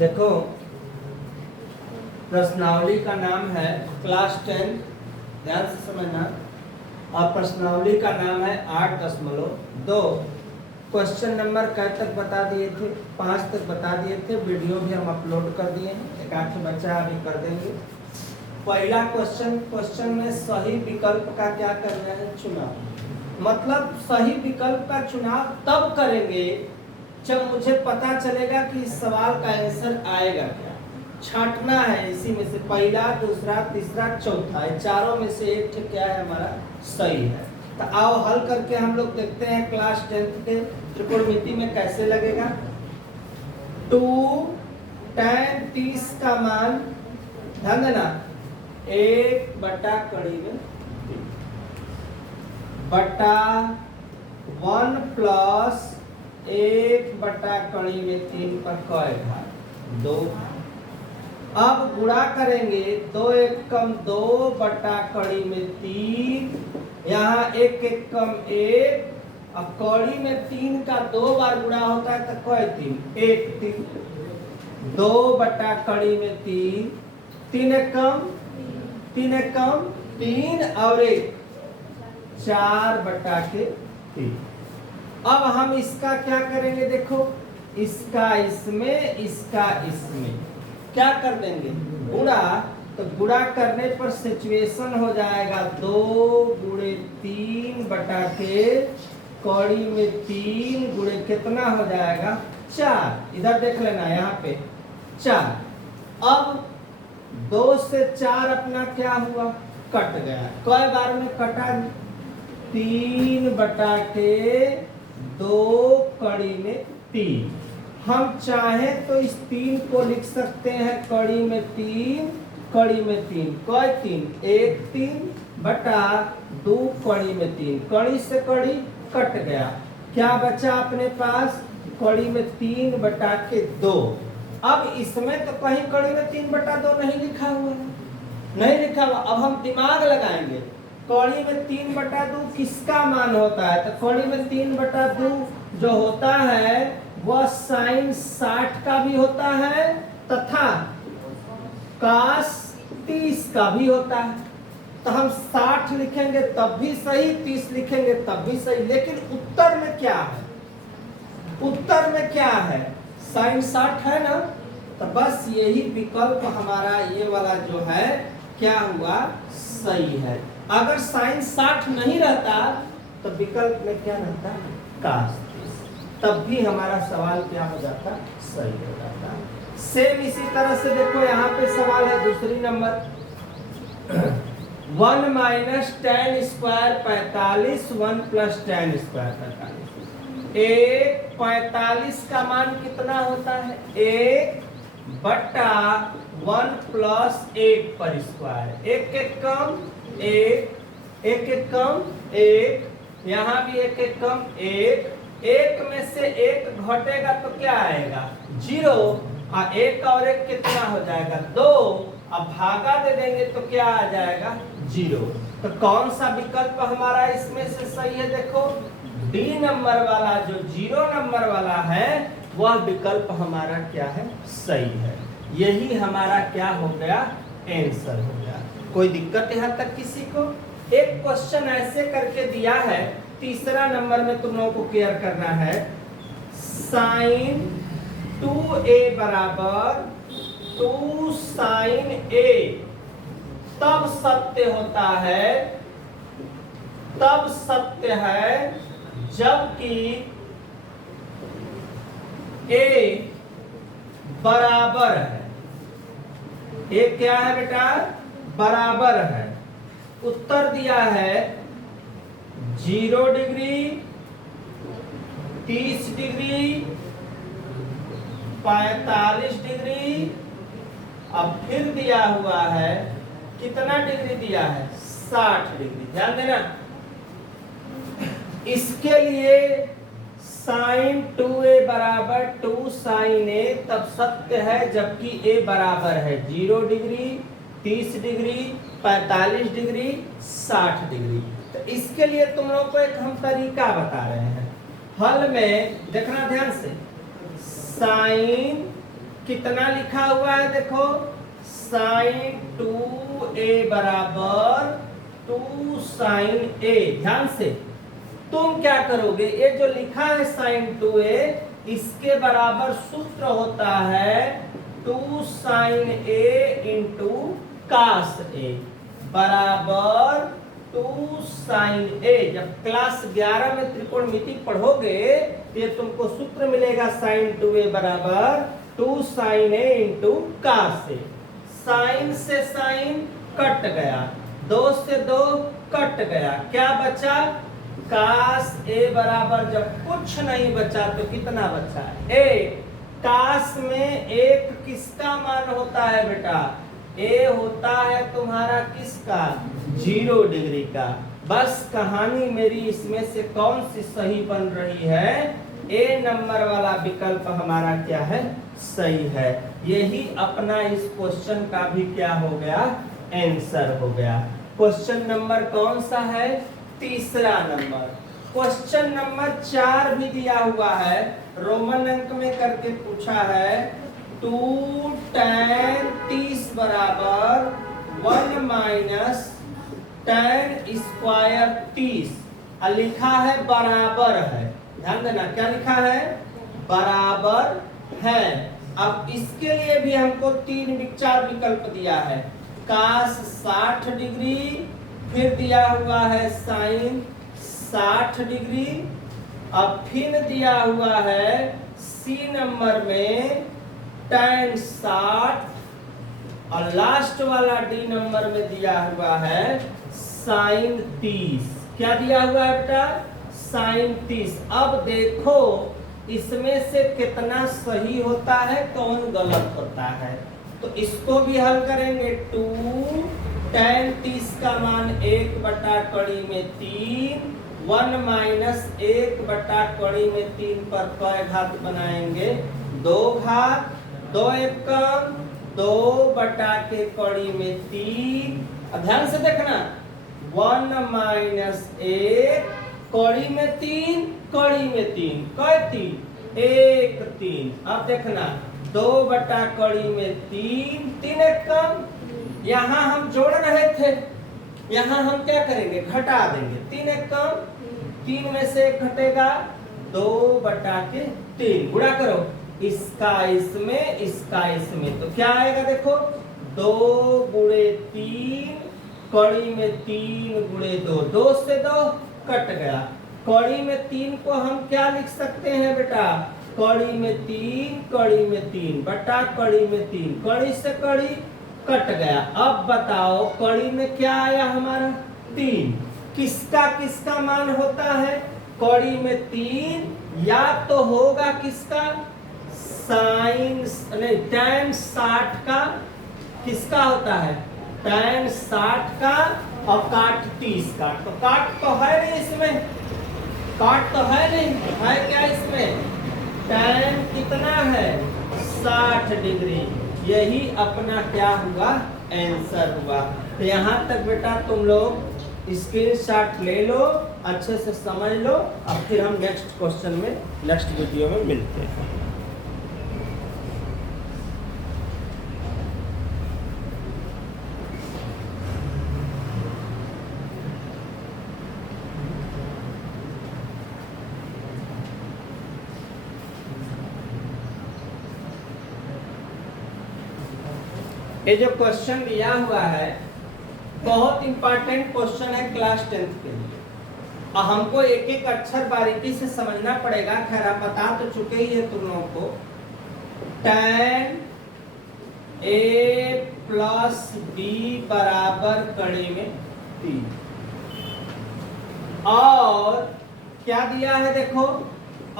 देखो प्रश्नावली का नाम है क्लास 10, ध्यान से समझना। और प्रश्नावली का नाम है 8.2। क्वेश्चन नंबर कै तक बता दिए थे? 5 तक बता दिए थे। वीडियो भी हम अपलोड कर दिए हैं, एक आध बच्चा अभी कर देंगे। पहला क्वेश्चन में सही विकल्प का क्या करना है? चुनाव। मतलब सही विकल्प का चुनाव तब करेंगे जब मुझे पता चलेगा कि इस सवाल का आंसर आएगा क्या। छांटना है इसी में से पहला, दूसरा, तीसरा, चौथा, चारों में से एक क्या है हमारा सही है। तो आओ हल करके हम लोग देखते हैं क्लास 10 के त्रिकोणमिति में कैसे लगेगा। 2 tan 30 का मान ध्यान देना 1/(1 + 1/(3) पर कय घात 2। अब गुणा करेंगे 2 एकम 2/(3), यहाँ 1 एकम 1, अब कड़ी में 3 का 2 बार गुणा होता है तो कय 3? 1 3, 2/(3), 3 एकम 3 और 1 4/3। अब हम इसका क्या करेंगे? देखो इसका इसमें, इसका इसमें क्या कर देंगे? गुणा। तो गुणा करने पर सिचुएशन हो जाएगा 2 गुणे 3/के कड़ी में 3 गुणे कितना हो जाएगा? 4। इधर देख लेना यहाँ पे 4। अब 2 से 4 अपना क्या हुआ? कट गया। कई बार में कटा? 3/के 2 कड़ी में 3। हम चाहे तो इस 3 को लिख सकते हैं कड़ी में 3, कड़ी में 3, कई 3? 1 3/2 कड़ी में 3। कड़ी से कड़ी कट गया, क्या बचा अपने पास? कड़ी में 3/2। अब इसमें तो कहीं कड़ी में 3/2 नहीं लिखा हुआ है, नहीं लिखा हुआ। अब हम दिमाग लगाएंगे, कड़ी में 3/2 किसका मान होता है? तो कड़ी में 3/2 जो होता है वह sin 60 का भी होता है तथा cos 30 का भी होता है। तो हम 60 लिखेंगे तब भी सही, 30 लिखेंगे तब भी सही। लेकिन उत्तर में क्या है? उत्तर में क्या है? sin 60 है ना। तो बस यही विकल्प हमारा ये वाला जो है क्या हुआ? सही है। अगर sin 60 नहीं रहता तो विकल्प में क्या रहता? cos 30। तब भी हमारा सवाल क्या हो जाता? सही हो जाता। सेम इसी तरह से देखो यहाँ पे सवाल है दूसरी number 1 - tan square 45, 1 + tan square 45। 45 का मान कितना होता है? 1/1 + 1 पर स्क्वायर। 1 एकम 1, 1 एकम 1, यहाँ भी 1 एकम 1। 1 में से 1 घटेगा तो क्या आएगा? 0। और 1 और 1 कितना हो जाएगा? 2। अब भागा दे देंगे तो क्या आ जाएगा? 0। तो कौन सा विकल्प हमारा इसमें से सही है? देखो डी नंबर वाला जो 0 नंबर वाला है वह विकल्प हमारा क्या है? सही है। यही हमारा क्या हो गया? आंसर हो गया। कोई दिक्कत यहाँ तक किसी को? एक क्वेश्चन ऐसे करके दिया है, तीसरा नंबर में तुम लोगों को क्लियर करना है। sin 2a = 2 sin a तब सत्य होता है, तब सत्य है जबकि a बराबर है। a क्या है बेटा? बराबर है। उत्तर दिया है 0 डिग्री, 30 डिग्री, 45 डिग्री। अब फिर दिया हुआ है कितना डिग्री दिया है? 60 डिग्री। ध्यान देना, इसके लिए sin 2a = 2 sin a तब सत्य है जबकि a बराबर है 0 डिग्री, 30 डिग्री, 45 डिग्री, 60 डिग्री। तो इसके लिए तुम लोग को एक हम तरीका बता रहे हैं। हल में देखना ध्यान से, sin कितना लिखा हुआ है देखो, साइन 2a बराबर 2 साइन a। ध्यान से तुम क्या करोगे, ये जो लिखा है साइन 2a, इसके बराबर सूत्र होता है 2 sine a into cos a बराबर 2 साइन a। जब क्लास 11 में त्रिकोणमिति पढ़ोगे तो ये तुमको सूत्र मिलेगा साइन 2a बराबर 2 sine a into cos a। Sine से साइन कट गया, 2 से 2 कट गया, क्या बचा, कास a बराबर, जब कुछ नहीं बचा तो कितना बचा, 1। कास में 1 किसका मान होता है बेटा, a होता है तुम्हारा किसका, 0 डिग्री का। बस कहानी मेरी इसमें से कौन सी सही बन रही है, a नंबर वाला विकल्प हमारा क्या है, सही है। यही अपना इस क्वेश्चन का भी क्या हो गया, आंसर हो गया। क्वेश्चन नंबर कौन सा है, तीसरा नंबर। क्वेश्चन नंबर 4 भी दिया हुआ है, रोमन अंक में करके पूछा है, 2 tan 30 बराबर 1 माइनस tan स्क्वायर 30, लिखा है बराबर है। ध्यान देना, क्या लिखा है, बराबर है। अब इसके लिए भी हमको 4 विकल्प दिया है, कास 60 डिग्री, फिर दिया हुआ है साइन 60 डिग्री, अब फिर दिया हुआ है सी नंबर में tan 60, और लास्ट वाला डी नंबर में दिया हुआ है साइन 30। क्या दिया हुआ है बेटा, साइन 30। अब देखो इसमें से कितना सही होता है, कौन गलत होता है, तो इसको भी हल करेंगे। 2 tan 30 का मान 1 बटा कड़ी में 3, 1 माइनस 1 बटा कड़ी में 3 पर क घात बनाएंगे 2 घात, 2 एकम 2 बटा के कड़ी में 3। ध्यान से देखना, 1 माइनस 1 कड़ी में 3, कड़ी में 3, कै 3 1 3। अब देखना 2 बटा कड़ी में 3, 3 एक कम, यहाँ हम जोड़ रहे थे, यहाँ हम क्या करेंगे, घटा देंगे, 3 एक कम, 3 में से 1 घटेगा, 2 बटा के 3, गुणा करो, इसका इसमें, इसका इसमें, तो क्या आएगा देखो, 2 गुणे 3, कड़ी में 3 गुणे 2, 2 से 2 कट गया, कड़ी में 3 को हम क्या लिख सकते हैं बेटा, कड़ी में 3, कड़ी में 3 बटा कड़ी में 3, कड़ी से कड़ी कट गया। अब बताओ कड़ी में क्या आया हमारा, 3, किसका किसका मान होता है, कड़ी में 3 या तो होगा किसका, साइन नहीं tan 60 का, किसका होता है, tan 60 का, और काट 30 का, तो काट तो है नहीं इसमें, काट तो है नहीं, है क्या इसमें, tan कितना है, 60 डिग्री। यही अपना क्या हुआ, आंसर हुआ। तो यहाँ तक बेटा तुम लोग स्क्रीनशॉट ले लो, अच्छे से समझ लो, अब फिर हम नेक्स्ट क्वेश्चन में, नेक्स्ट वीडियो में मिलते हैं। ये जो क्वेश्चन दिया हुआ है बहुत इंपॉर्टेंट क्वेश्चन है क्लास 10th के लिए, और हमको एक एक अक्षर बारीकी से समझना पड़ेगा। खैर आप बता तो चुके ही है तुम लोगों को, tan a प्लस b बराबर कड़ी में 3, और क्या दिया है देखो,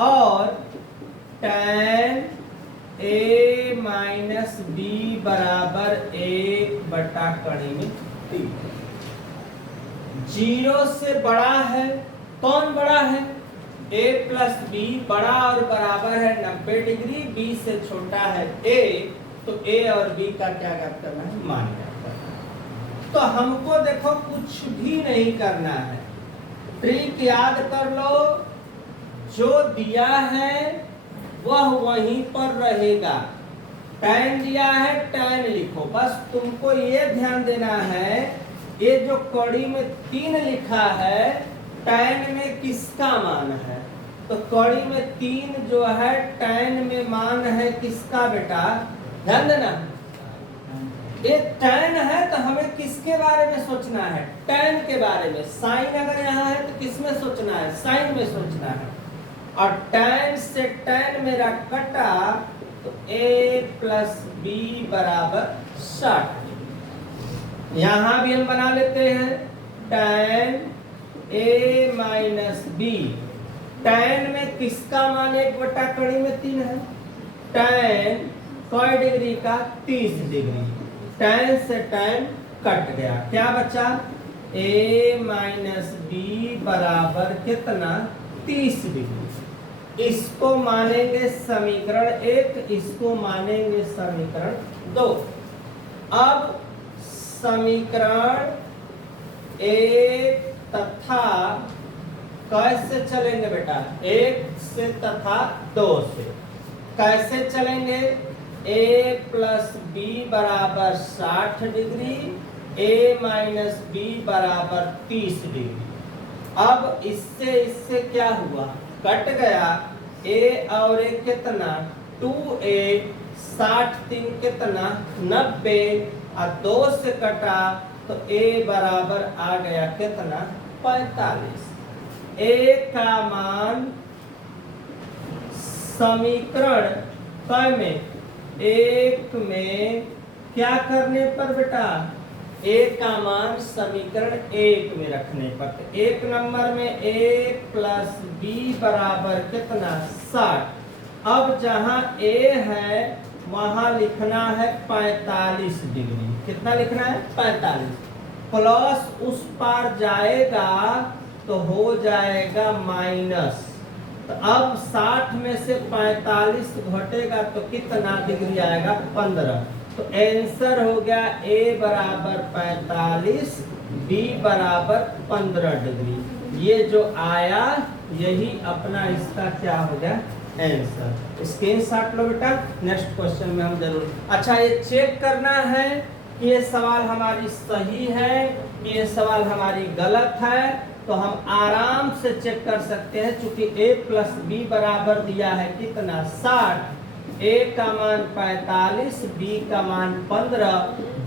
और tan a माइनस b बराबर 1 बटा कड़ी में 3। 0 से बड़ा है, कौन बड़ा है, a प्लस b बड़ा और बराबर है 90 डिग्री, b से छोटा है a, तो a और b का क्या ज्ञात करना है, मान ज्ञात करना है। तो हमको देखो कुछ भी नहीं करना है, ट्रिक याद कर लो, जो दिया है वह वहीं पर रहेगा, tan दिया है, tan लिखो। बस तुमको ये ध्यान देना है, ये जो कड़ी में 3 लिखा है, tan में किसका मान है? तो कड़ी में 3 जो है tan में मान है किसका बेटा? ध्यान देना, ये tan है तो हमें किसके बारे में सोचना है? tan के बारे में। sin अगर यहाँ है तो किसमें सोचना है? sin में सोचना है। और tan से tan मेरा कटा तो a प्लस b बराबर 60। यहां भी हम बना लेते हैं tan a minus b। tan में किसका मान 1 कड़ी में 3 है? tan कई डिग्री का? 30 डिग्री। tan से tan कट गया, क्या बचा? a माइनस b बराबर कितना? 30 डिग्री। इसको मानेंगे समीकरण 1, इसको मानेंगे समीकरण 2। अब समीकरण 1 तथा कैसे चलेंगे बेटा? 1 से तथा 2 से कैसे चलेंगे? a प्लस b बराबर 60 डिग्री, a माइनस b बराबर 30 डिग्री। अब इससे क्या हुआ? कट गया। a और a कितना? 2a, 60 3 कितना? 90, और 2 से कटा तो a बराबर आ गया कितना? 45। a का मान समीकरण क में 1 में क्या करने पर बेटा? a का मान समीकरण 1 में रखने पर। तो 1 नंबर में a प्लस b बराबर कितना? 60। अब जहां a है वहां लिखना है 45 डिग्री। कितना लिखना है? 45। प्लस उस पार जाएगा तो हो जाएगा माइनस। तो अब 60 में से 45 घटेगा तो कितना डिग्री आएगा? 15। तो आंसर हो गया a बराबर 45, b बराबर 15 डिग्री। ये जो आया यही अपना इसका क्या हो गया? आंसर। स्क्रीनशॉट लो बेटा, नेक्स्ट क्वेश्चन में हम जरूर। अच्छा, ये चेक करना है कि ये सवाल हमारी सही है कि ये सवाल हमारी गलत है। तो हम आराम से चेक कर सकते हैं, चूंकि a प्लस b बराबर दिया है कितना? 60। a का मान 45, b का मान 15,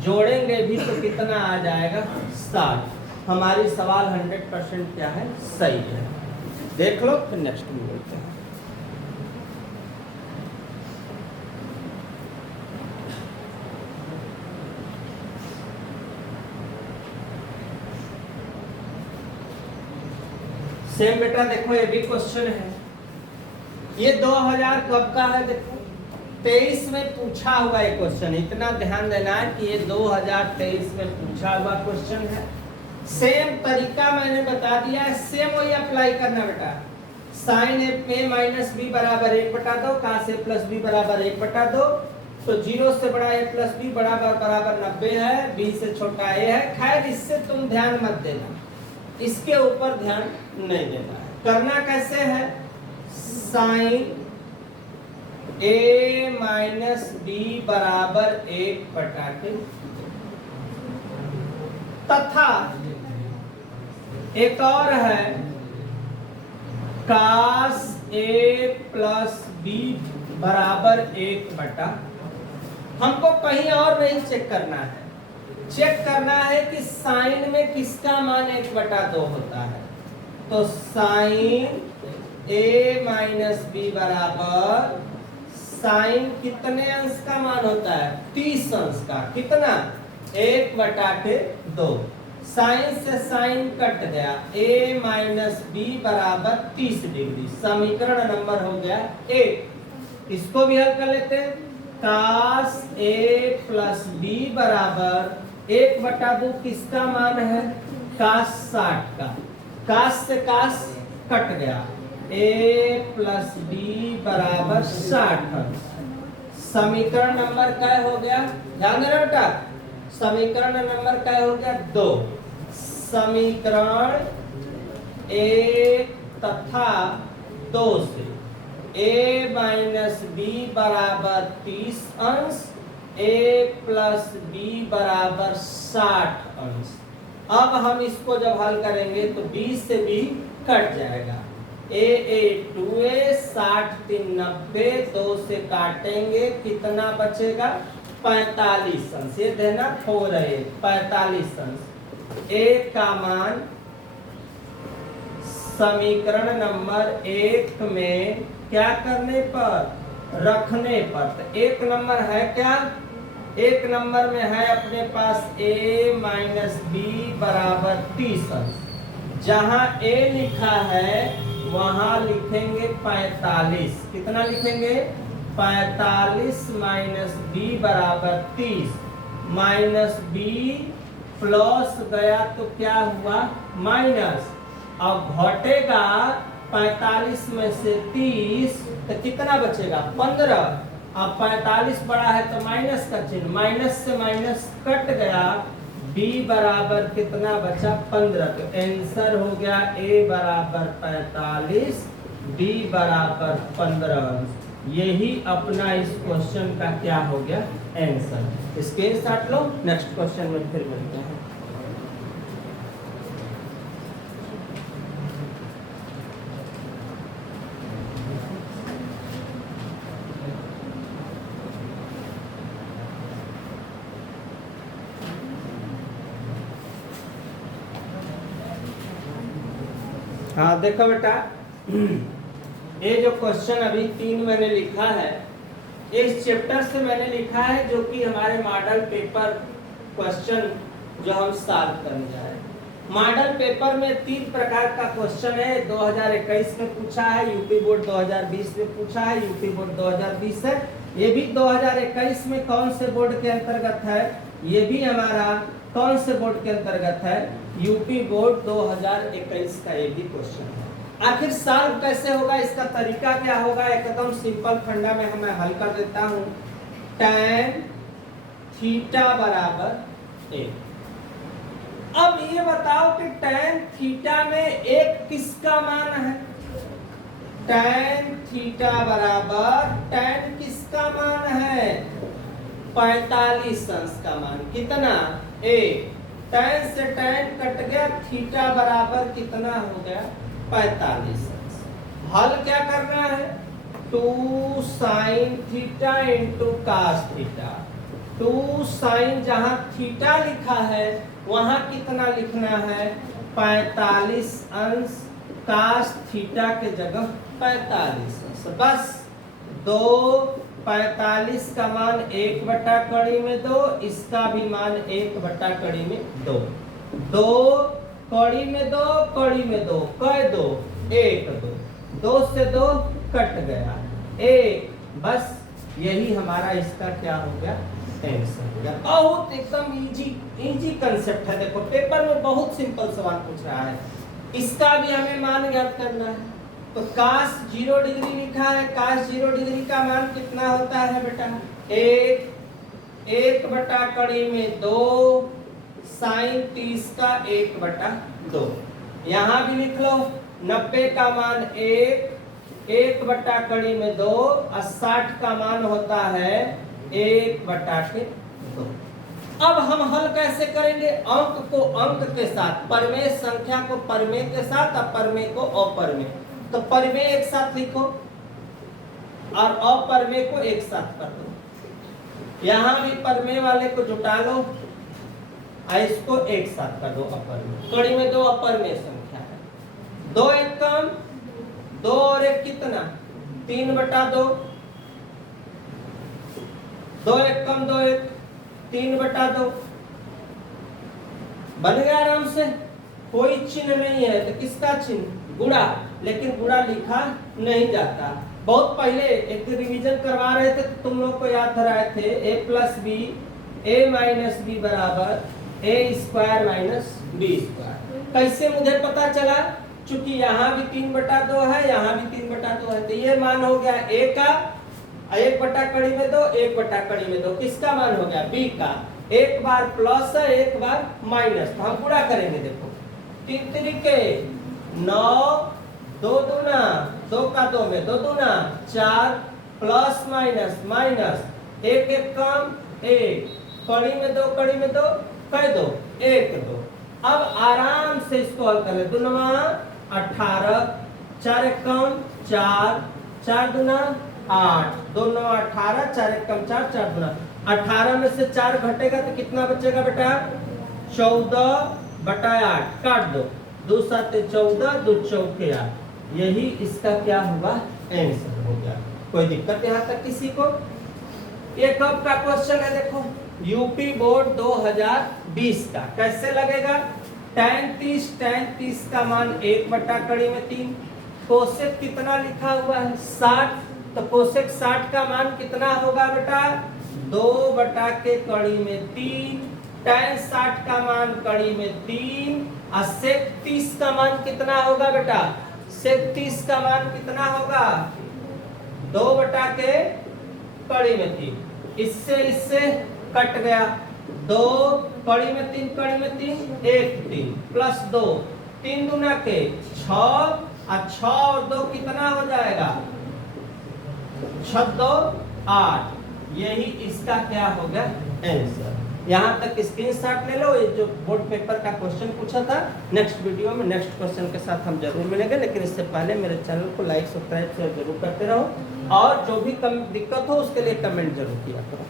जोड़ेंगे भी तो कितना आ जाएगा? 60। हमारी सवाल 100% क्या है? सही है। देख लो, फिर नेक्स्ट में बोलते हैं। सेम बेटा देखो, ये भी क्वेश्चन है। ये 2000 कब का है? देखो 23 में पूछा हुआ एक क्वेश्चन। इतना ध्यान देना है कि ये 2023 में पूछा हुआ क्वेश्चन है। सेम तरीका मैंने बता दिया है, सेम वही अप्लाई करना बेटा। साइन a माइनस b बराबर 1/2, cos a प्लस b बराबर 1/2। तो 0 से बड़ा a प्लस b बराबर 90 है, b से छोटा a है। खैर इससे तुम ध्यान मत देना, इसके ऊपर ध्यान नहीं देना है। करना कैसे है? साइन a माइनस b बराबर 1/2 तथा एक और है cos a प्लस b बराबर 1/। हमको कहीं और नहीं चेक करना है, चेक करना है कि साइन में किसका मान 1/2 होता है। तो साइन a माइनस b बराबर साइन कितने अंश का मान होता है? 30 अंश का। कितना? 1/2। साइन से साइन कट गया, a माइनस b बराबर 30 डिग्री। समीकरण नंबर हो गया 1। इसको भी हल कर लेते हैं। cos a प्लस b बराबर 1/2 किसका मान है? cos 60 का। cos से cos कट गया, a प्लस b बराबर 60। समीकरण नंबर क्या हो गया? ध्यान देना बेटा, समीकरण नंबर क्या हो गया? 2। समीकरण 1 तथा 2 से a माइनस बी बराबर 30 अंश, a प्लस बी बराबर 60 अंश। अब हम इसको जब हल करेंगे तो b से b कट जाएगा, a 2a 60 3 90, 2 से काटेंगे कितना बचेगा 45 अंश। ये देना 45 अंश। a का मान समीकरण नंबर 1 में क्या करने पर रखने पर, तो 1 नंबर है क्या, 1 नंबर में है अपने पास a माइनस बी बराबर 30 अंश। जहां a लिखा है वहां लिखेंगे 45। कितना लिखेंगे 45 माइनस बी बराबर 30, माइनस बी प्लस गया तो क्या हुआ माइनस। अब घटेगा 45 में से 30 तो कितना बचेगा 15। अब 45 बड़ा है तो माइनस का चिन्ह, माइनस से माइनस कट गया, b बराबर कितना बचा 15। तो आंसर हो गया a बराबर 45, b बराबर 15। यही अपना इस क्वेश्चन का क्या हो गया आंसर। स्क्रीनशॉट लो, नेक्स्ट क्वेश्चन में फिर मिलते हैं। हाँ देखो बेटा, ये जो क्वेश्चन अभी 3 मैंने लिखा है, इस चैप्टर से मैंने लिखा है, जो कि हमारे मॉडल पेपर क्वेश्चन जो हम सॉल्व करने जा रहे हैं। मॉडल पेपर में 3 प्रकार का क्वेश्चन है। 2021 में पूछा है, यूपी बोर्ड 2020 में पूछा है, यूपी बोर्ड 2020 है। ये भी 2021 में कौन से बोर्ड के अंतर्गत है, ये भी हमारा कौन से बोर्ड के अंतर्गत है, यूपी बोर्ड 2021 का ये भी क्वेश्चन है। आखिर सॉल्व कैसे होगा, इसका तरीका क्या होगा, एकदम सिंपल फंडा में मैं हल कर देता हूं। tan थीटा बराबर 1। अब ये बताओ कि tan थीटा में एक किसका मान है, tan थीटा बराबर tan किसका मान है 45 अंश का मान। कितना 1, tan से tan कट गया, थीटा बराबर कितना हो गया 45 अंश। हल क्या करना है 2 sin theta into cos theta. 2 sin जहां थीटा लिखा है वहां कितना लिखना है 45 अंश, कास थीटा के जगह 45 अंश। बस 2 45 का मान 1 बटा कड़ी में 2, इसका भी मान 1 बटा कड़ी में 2। 2 कड़ी में 2, कड़ी में 2, कै 2 1 2, 2 से 2 कट गया 1। बस यही हमारा इसका क्या हो गया आंसर हो गया। बहुत एकदम इजी कंसेप्ट है। देखो पेपर में बहुत सिंपल सवाल पूछ रहा है, इसका भी हमें मान ज्ञात करना है। तो काश 0 डिग्री लिखा है, काश 0 डिग्री का मान कितना होता है बेटा 1 बटा कड़ी में 2, साइन 30 का 1 बटा 2। यहाँ भी लिख लो 90 का मान 1 बटा कड़ी में 2, और 60 का मान होता है 1 बटा के 2। अब हम हल कैसे करेंगे, अंक को अंक के साथ, परमेय संख्या को परमेय के साथ, अपरमेय को अपरमेय। तो परमेय एक साथ लिखो और अपरमेय को एक साथ कर दो। यहां भी परमेय वाले को जुटा लो और इसको एक साथ कर दो अपरमेय। कड़ी में 2 अपरमेय संख्या है, 2 1 कम 2 और 1 कितना 3 बटा 2, 2 1 कम 2 1 3 बटा 2 बन गया आराम से। कोई चिन्ह नहीं है तो किसका चिन्ह गुणा, लेकिन गुणा लिखा नहीं जाता। बहुत पहले एक रिवीजन करवा रहे थे तो तुम लोग को याद कराए थे a plus B a minus B बराबर a square minus B square. कैसे मुझे पता चला, चूंकि यहाँ भी 3 बटा 2 है, यहाँ भी 3 बटा 2 है, तो ये मान हो गया a का, 1 बटा कड़ी में 2, 1 बटा कड़ी में 2 किसका मान हो गया b का। एक बार प्लस है, एक बार माइनस, तो हम पूरा करेंगे। देखो 3 3 के 9, 2 दूना दो का दो में दो दूना 4 प्लस माइनस माइनस एक एक कम एक, कड़ी में दो कह दो एक दो। अब आराम से इसको हल कर ले, दूना 18 4 एक कम 4 4 दूना 8 2 9 18 4 एक कम 4 4 दूना 18 में से 4 घटेगा तो कितना बचेगा बेटा 14/8 काट दो 2 7 14 2 चौके 8। यही इसका क्या हुआ आंसर हो गया। कोई दिक्कत यहाँ तक किसी को? ये कब का क्वेश्चन है देखो, यूपी बोर्ड 2020 का। कैसे लगेगा? tan 30 का मान 1/3। कोसेक कितना लिखा हुआ है 60, तो कोसेक 60 का मान कितना होगा बेटा 2/3। tan 60 का मान कड़ी में 3 और sec 30 का मान कितना होगा बेटा, sec 30 का मान कितना होगा 2/3। इससे कट गया 2 कड़ी में 3 1 3 प्लस 2 3 दूना के 6 और 6 और 2 कितना हो जाएगा 6 2 8। यही इसका क्या हो गया आंसर। यहाँ तक स्क्रीनशॉट ले लो। ये जो बोर्ड पेपर का क्वेश्चन पूछा था, नेक्स्ट वीडियो में नेक्स्ट क्वेश्चन के साथ हम जरूर मिलेंगे, लेकिन इससे पहले मेरे चैनल को लाइक सब्सक्राइब शेयर जरूर करते रहो और जो भी दिक्कत हो उसके लिए कमेंट जरूर किया करो।